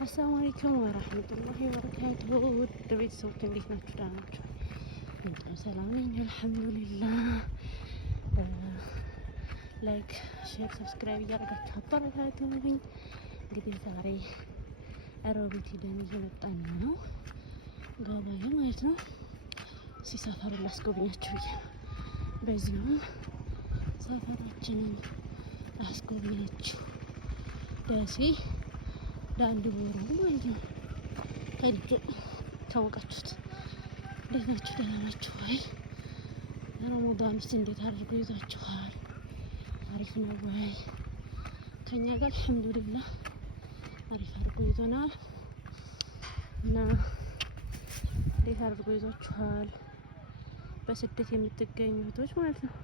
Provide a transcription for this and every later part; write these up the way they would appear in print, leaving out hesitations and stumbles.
አሰላሙ አለይኩም ወራህመቱላሂ ወበረካቱሁ። ውድ ቤተሰቦች እንዴት ናችሁ? ደህና ናችሁ? በጣም ሰላም ነኝ አልሐምዱሊላህ። ላይክ፣ ሼር፣ ሰብስክራይብ እያደረጋችሁ አበረታቱኝ። እንግዲህ ዛሬ ሮቢት ሄደን እየመጣን ነው፣ ገበያ ማለት ነው። ሲሰፈሩን ላስጎብኛችሁ ብዬ በዚሁም ሰፈራችንን አስጎብኛችሁ ደሴ ለአንድ ወሩ ማለት ነው። ከልጆ ታወቃችሁት። እንዴት ናችሁ? ደህና ናችሁ ወይ? ረመዳንስ እንዴት አድርጎ ይዛችኋል? አሪፍ ነው ወይ? ከኛ ጋር አልሐምዱሊላህ አሪፍ አድርጎ ይዞናል። እና እንዴት አድርጎ ይዛችኋል? በስደት የምትገኙ እህቶች ማለት ነው።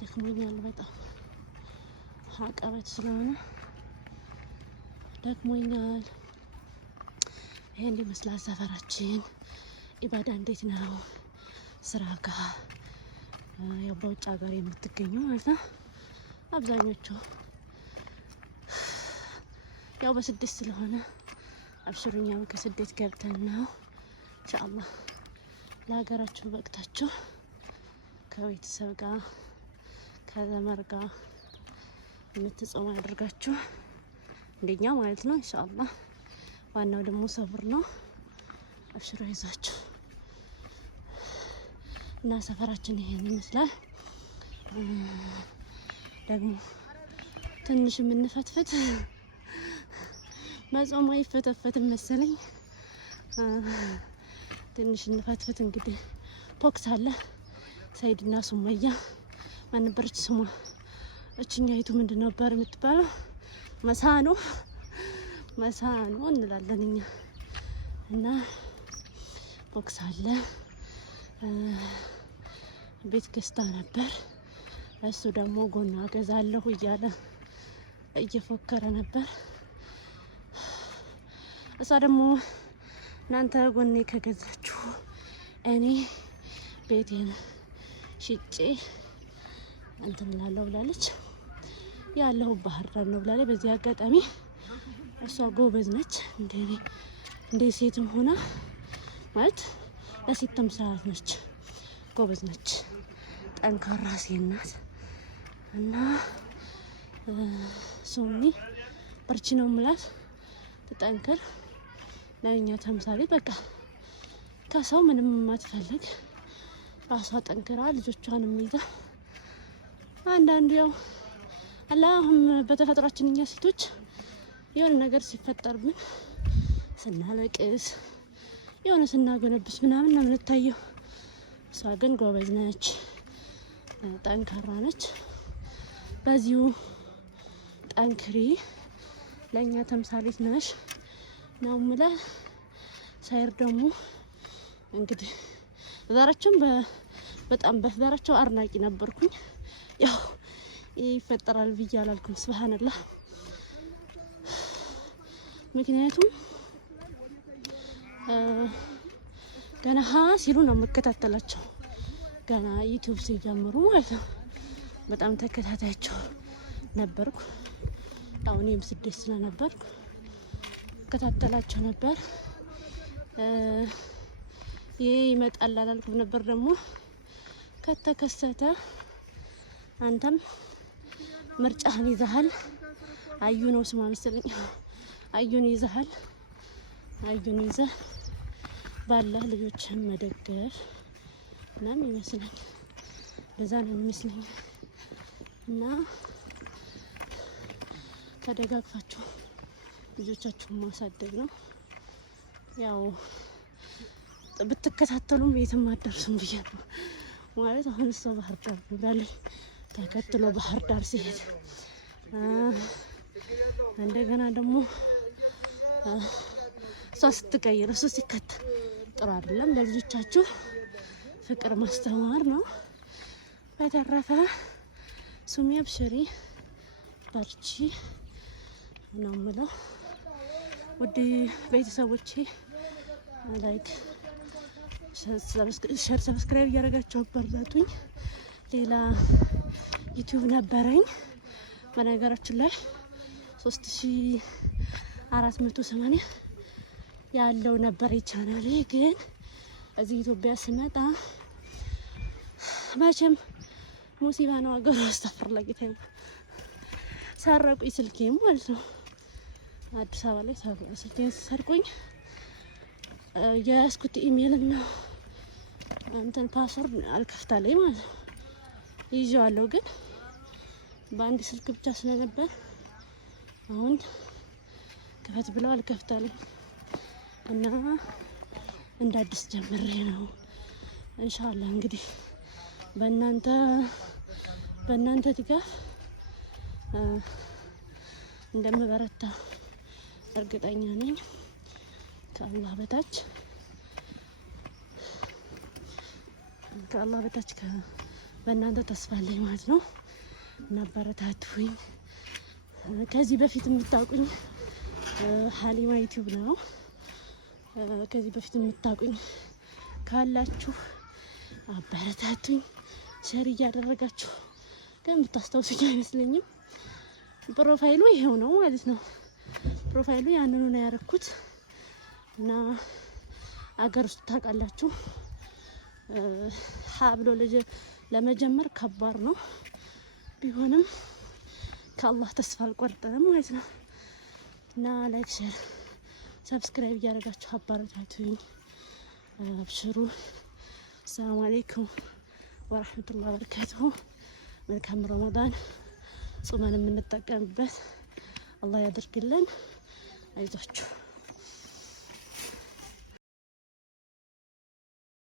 ደክሞኛል በጣም አቀበት ስለሆነ ደክሞኛል። ይሄን ይመስላል ሰፈራችን። ኢባዳ እንዴት ነው? ስራ ጋር ያው በውጭ ሀገር የምትገኙ ማለት ነው አብዛኞቹ ያው በስደት ስለሆነ አብሽሩኛው ከስደት ገብተን ነው ኢንሻአላህ ለሀገራችሁ በቅታችሁ ከቤተሰብ ጋር ከዘመር ጋር የምትጾሙ ያደርጋችሁ እንደኛ ማለት ነው ኢንሻአላህ። ዋናው ደግሞ ሰብር ነው። አብሽሩ ይዛችሁ እና ሰፈራችን ይሄን ይመስላል። ደግሞ ትንሽ የምንፈትፈት መጾም አይፈተፈትም መሰለኝ። ትንሽ እንፈትፈት እንግዲህ ፖክስ አለ። ሰይድና ሱመያ ማን ነበረች ስሟ? እችኛይቱ ምንድን ነበር የምትባለው? መሳኖ እንላለን እኛ። እና ቦክስ አለ። ቤት ገዝታ ነበር። እሱ ደግሞ ጎና ገዛለሁ እያለ እየፎከረ ነበር። እሷ ደግሞ እናንተ ጎኔ ከገዛችሁ እኔ ቤቴን ሽጬ እንትን እላለሁ ብላለች። ያለው ባህር ዳር ነው ብላለች። በዚህ አጋጣሚ እሷ ጎበዝ ነች። እንደ ሴትም ሆና ማለት ለሴት ተምሳሌት ነች። ጎበዝ ነች። ጠንካራ ሴት ናት። እና ሱሚ በርቺ ነው የምላት። ትጠንክር። ለእኛ ተምሳሌት በቃ ከሰው ምንም የማትፈልግ ራሷ ጠንክራ ልጆቿንም ይዛ አንዳንዱ ያው አላህም በተፈጥሯችን እኛ ሴቶች የሆነ ነገር ሲፈጠርብን ስናለቅስ የሆነ ስናገነብስ ምናምን ነው የምንታየው። እሷ ግን ጎበዝ ነች፣ ጠንካራ ነች። በዚሁ ጠንክሪ፣ ለእኛ ተምሳሌት ነሽ ነው የምልህ። ሳይር ደግሞ እንግዲህ ዛራችን በጣም በዛራቸው አድናቂ ነበርኩኝ። ያው ይፈጠራል ብዬ አላልኩም። ስብሃንአላህ። ምክንያቱም ገና ሲሉ ነው የምከታተላቸው። ገና ዩቲዩብ ሲጀምሩ ማለት ነው። በጣም ተከታታያቸው ነበርኩ። አሁን እኔም ስደት ስለነበርኩ እከታተላቸው ነበር። ይሄ ይመጣል አላልኩም ነበር። ደግሞ ከተከሰተ አንተም ምርጫህን ይዘሃል። አዩ ነው ስማ መሰለኝ። አዩን ይዘሃል። አዩን ይዘህ ባለህ ልጆችህን መደገፍ ምናምን ይመስለኝ። በዛ ነው የሚመስለኝ። እና ተደጋግፋችሁ ልጆቻችሁን ማሳደግ ነው። ያው ብትከታተሉም የትም አትደርሱም ብዬ ነው ማለት። አሁን እሷ ባህር ዳር ብላለች። ተከትሎ ባህር ዳር ሲሄድ እንደገና ደግሞ እሷ ስትቀይር እሱ ሲከተል ጥሩ አይደለም። ለልጆቻችሁ ፍቅር ማስተማር ነው። በተረፈ ሱሚ አብሽሪ በርቺ ነው የምለው። ውድ ቤተሰቦቼ ላይክ ሼር ሰብስክራይብ እያደረጋችሁ አበረታቱኝ። ሌላ ዩቲዩብ ነበረኝ በነገራችን ላይ 3480 ያለው ነበር ቻናሌ። ግን እዚህ ኢትዮጵያ ስመጣ መቼም ሙሲባ ነው አገሩ አስተፍር ለጌታ ሰረቁኝ ስልኬም ማለት ነው። አዲስ አበባ ላይ ስልኬን ሰርቁኝ። የያዝኩት ኢሜል እና እንትን ፓስወርድ አልከፍታለኝ ማለት ነው። ይዤዋለሁ ግን በአንድ ስልክ ብቻ ስለነበር አሁን ክፈት ብለው አልከፍታለኝ እና እንደ አዲስ ጀምሬ ነው። ኢንሻአላህ እንግዲህ በእናንተ ድጋፍ እንደምበረታ እርግጠኛ ነኝ። ከአላህ በታች በእናንተ ተስፋ አለኝ ማለት ነው። እና አበረታቱኝ። ከዚህ በፊት የምታውቁኝ ሀሊማ ዩቲዩብ ነው። ከዚህ በፊት የምታውቁኝ ካላችሁ አበረታቱኝ። ሸር እያደረጋችሁ ግን የምታስታውሱኝ አይመስለኝም። ፕሮፋይሉ ይሄው ነው ማለት ነው። ፕሮፋይሉ ያንኑ ነው ያረኩት እና አገር ውስጥ ታውቃላችሁ ብሎ ለመጀመር ከባድ ነው። ቢሆንም ከአላህ ተስፋ አልቆርጠንም ማለት ነው። እና ላይክ ሼር ሰብስክራይብ እያደረጋችሁ አበረታቱኝ። አብሽሩ። ሰላም አለይኩም ወራህመቱላሂ ወበረካቱሁ። መልካም ረመዳን ጾመን የምንጠቀምበት አላህ ያድርግልን። አይዟችሁ።